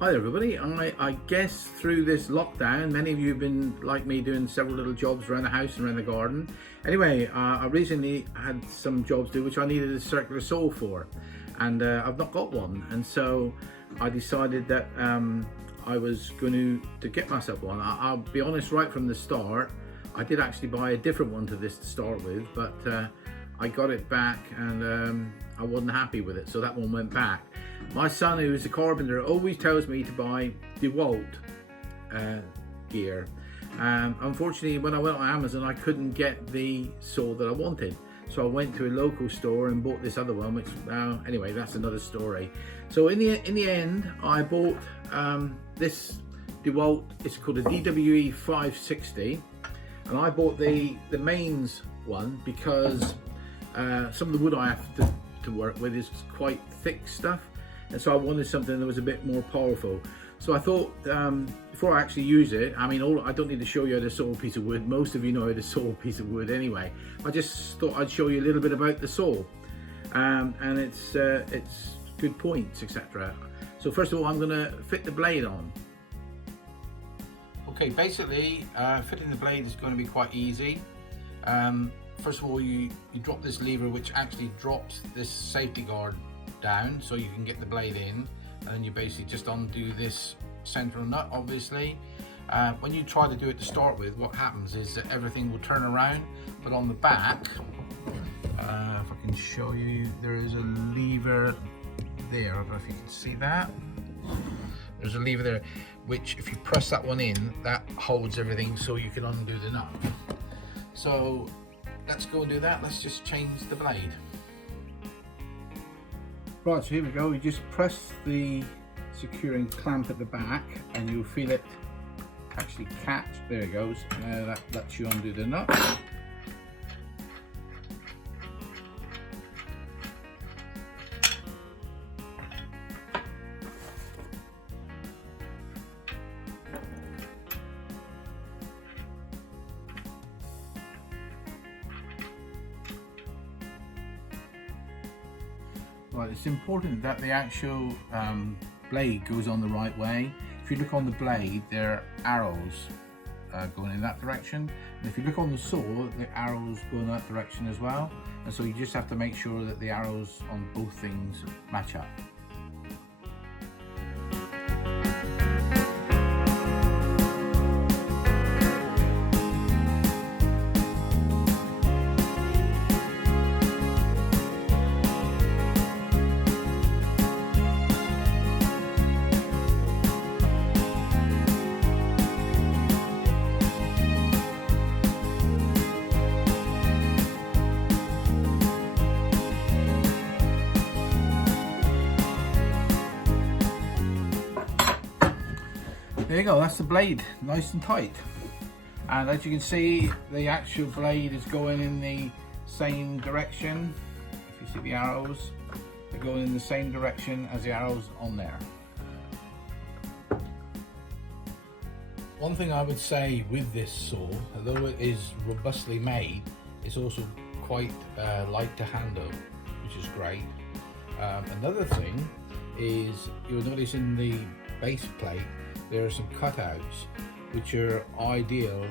Hi everybody, I guess through this lockdown many of you have been like me doing several little jobs around the house and around the garden. Anyway, I recently had some jobs to do which I needed a circular saw for, and I've not got one, and so I decided that I was going to get myself one. I'll be honest, right from the start I did actually buy a different one to this to start with, but I got it back and I wasn't happy with it, so that one went back. My son, who is a carpenter, always tells me to buy Dewalt gear. Unfortunately, when I went on Amazon, I couldn't get the saw that I wanted. So I went to a local store and bought this other one, which, anyway, that's another story. So in the end, I bought this Dewalt. It's called a DWE560. And I bought the mains one because some of the wood I have to work with is quite thick stuff, and so I wanted something that was a bit more powerful. So I thought, before I actually use it, I mean, I don't need to show you how to saw a piece of wood. Most of you know how to saw a piece of wood anyway. I just thought I'd show you a little bit about the saw and its good points, etc. So first of all, I'm going to fit the blade on. Okay, basically fitting the blade is going to be quite easy. First of all, you drop this lever, which actually drops this safety guard down so you can get the blade in, and then you basically just undo this central nut, obviously. When you try to do it to start with, what happens is that everything will turn around, but on the back, if I can show you, there is a lever there. I don't know if you can see that. There's a lever there, which if you press that one in, that holds everything so you can undo the nut. So let's go and do that. Let's just change the blade. Right, so here we go. You just press the securing clamp at the back and you'll feel it actually catch. There it goes. That lets you undo the nut. Right, it's important that the actual blade goes on the right way. If you look on the blade, there are arrows going in that direction. And if you look on the saw, the arrows go in that direction as well. And so you just have to make sure that the arrows on both things match up. There you go, that's the blade, nice and tight. And as you can see, the actual blade is going in the same direction. If you see the arrows, they're going in the same direction as the arrows on there. One thing I would say with this saw, although it is robustly made, it's also quite light to handle, which is great. Another thing is, you'll notice in the base plate there are some cutouts which are ideal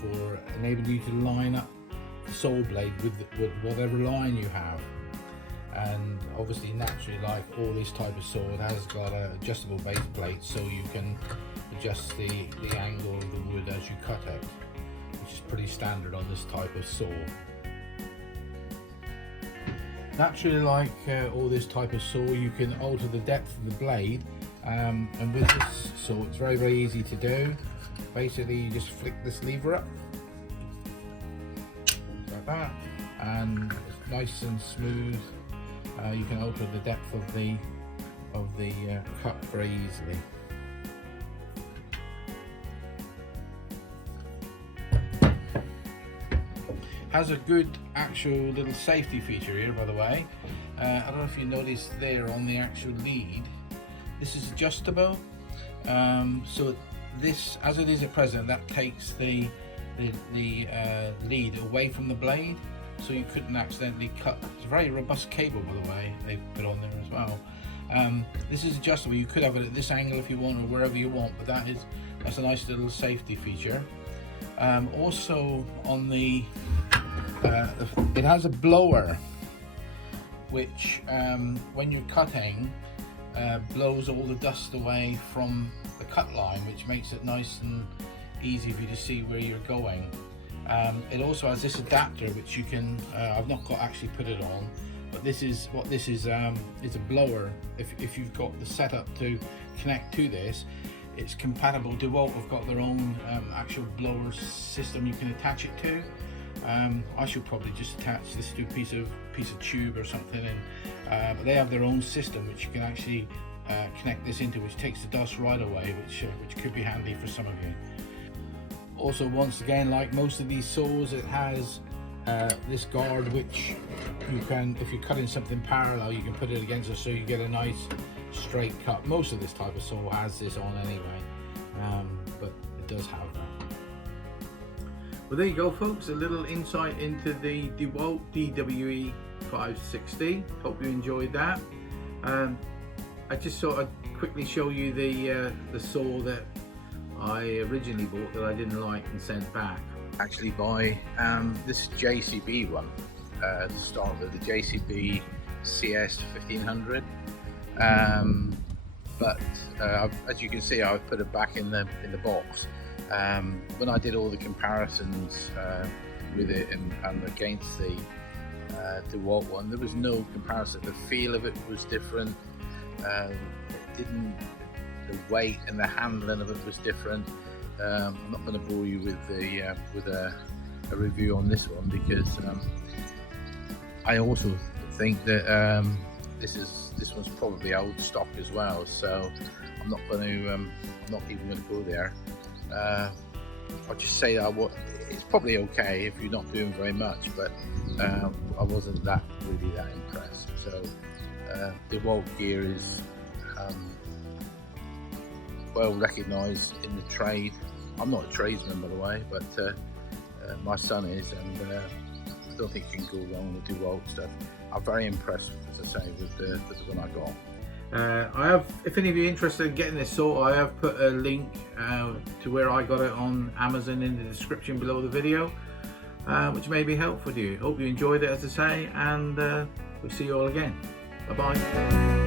for enabling you to line up the saw blade with whatever line you have. And obviously, naturally, like all this type of saw, it has got an adjustable base plate, so you can adjust the angle of the wood as you cut it, which is pretty standard on this type of saw. Naturally, like all this type of saw, you can alter the depth of the blade. And with this saw, it's very, very easy to do. Basically, you just flick this lever up like that, and it's nice and smooth. You can alter the depth of the cut very easily. Has a good actual little safety feature here, by the way. I don't know if you noticed there on the actual lead. This is adjustable, so this, as it is at present, that takes the lead away from the blade, so you couldn't accidentally cut. It's a very robust cable, by the way, they've put on there as well. This is adjustable. You could have it at this angle if you want, or wherever you want, but that's a nice little safety feature. Also on the it has a blower which when you're cutting blows all the dust away from the cut line, which makes it nice and easy for you to see where you're going. It also has this adapter which you can I've not got actually put it on, but this is a blower. If you've got the setup to connect to this, it's compatible. Dewalt have got their own actual blower system you can attach it to. I should probably just attach this to a piece of tube or something, and but they have their own system which you can actually connect this into, which takes the dust right away, which could be handy for some of you. Also, once again, like most of these saws, it has this guard which you can, if you're cutting something parallel, you can put it against it so you get a nice straight cut. Most of this type of saw has this on anyway, but it does have that. Well, there you go, folks, a little insight into the Dewalt DWE560. Hope you enjoyed that. I just thought I'd quickly show you the saw that I originally bought that I didn't like and sent back. Actually by this JCB one to start with, the JCB CS 1500. But as you can see, I've put it back in the box. When I did all the comparisons with it and against the Dewalt one, there was no comparison. The feel of it was different. The weight and the handling of it was different. I'm not going to bore you with a review on this one, because I also think that this one's probably old stock as well. So I'm not even going to go there. I'll just say that it's probably okay if you're not doing very much, but I wasn't really that impressed. So Dewalt gear is well recognised in the trade. I'm not a tradesman, by the way, but my son is, and I don't think you can go wrong with Dewalt stuff. I'm very impressed, as I say, with the one I got. I have, if any of you are interested in getting this saw, I have put a link to where I got it on Amazon in the description below the video, which may be helpful to you. Hope you enjoyed it, as I say, and we'll see you all again. Bye bye.